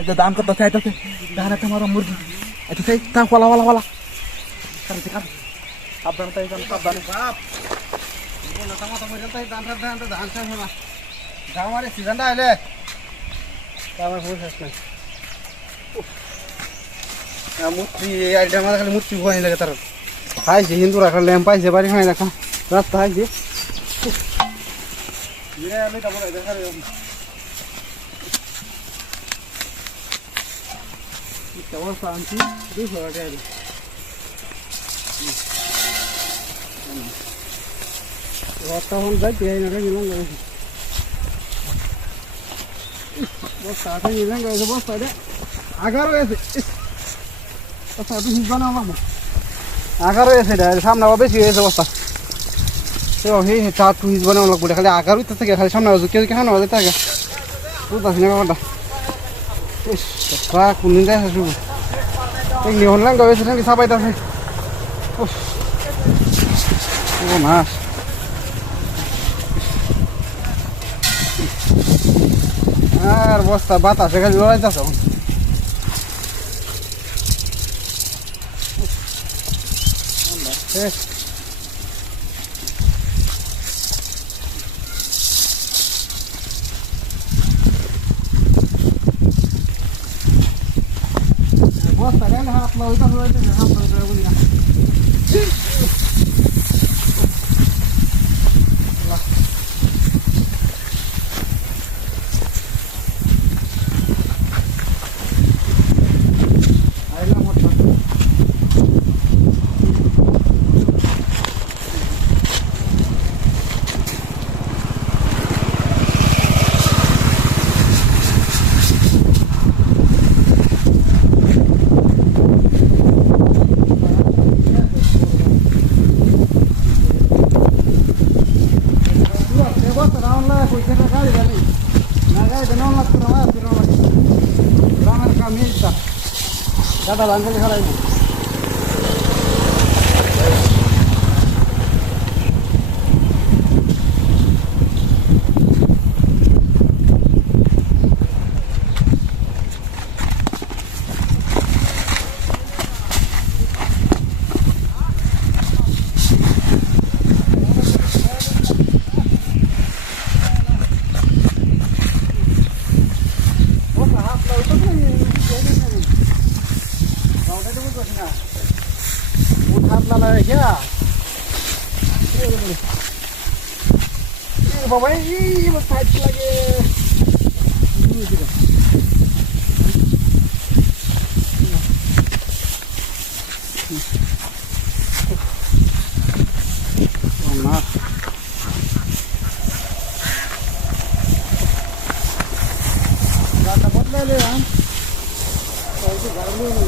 এটা দাম কত? চাইতেছে দাঁড়া তোমার মুরগি। এটা চাই। তা ওলা ওলা ওলা তাই কারণ সাবধানে তো তাই ধান ধান ধান শেষ না গামারে সিজনটা আমার শেষ নাই। মূর্তি এই আইডিয়া আমাদের খালি মূর্তি ভয় লাগে তার। খাইছে হিন্দুরা একটা ল্যাম্প পাইছে বাড়ি খাই দেখা রাস্তা খাইছে আমি তো অবস্থা আনছি দুশো টাকা তখন যাইতে এই না নিলাম গেছে বস্তা আটা নিলাম গেছে বস্তা রে আগারো গেছে বস্তা তো হিসবা না আমার আগারো গেছে রে সামনে বেশি হয়েছে বস্তা সেই খালি আগারোই তো থেকে খালি সামনে কেউ কে সামনে বাজে থাকে কা কোনদিন দেখে শুরু এই নিহনলাম গেছে নাকি সাপাইতেছে উফ ও মাস আর বস্তা বাতাসে খালি লড়াইতেছ Vos, para la aplauditas, aplauditas, aplauditas, aplauditas. Cada langue de jaraína. Otra, hapla, itu kan ini গাঁওটা তো বুঝতে না মুখ হাত না লাগে গিয়া বাবা এই ফাইট লাগে না গাটা বদলাইলে হ্যাঁ গরম বান্দা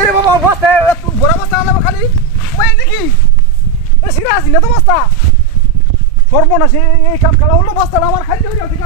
এরে বাবা, বস্তা বড় বস্তা আনলাম খালি? ওই নাকি সিরা আসি না তো বস্তা? সর্বনাশে এই কাম খেলা হলো বস্তা আমার খাইতে গেছে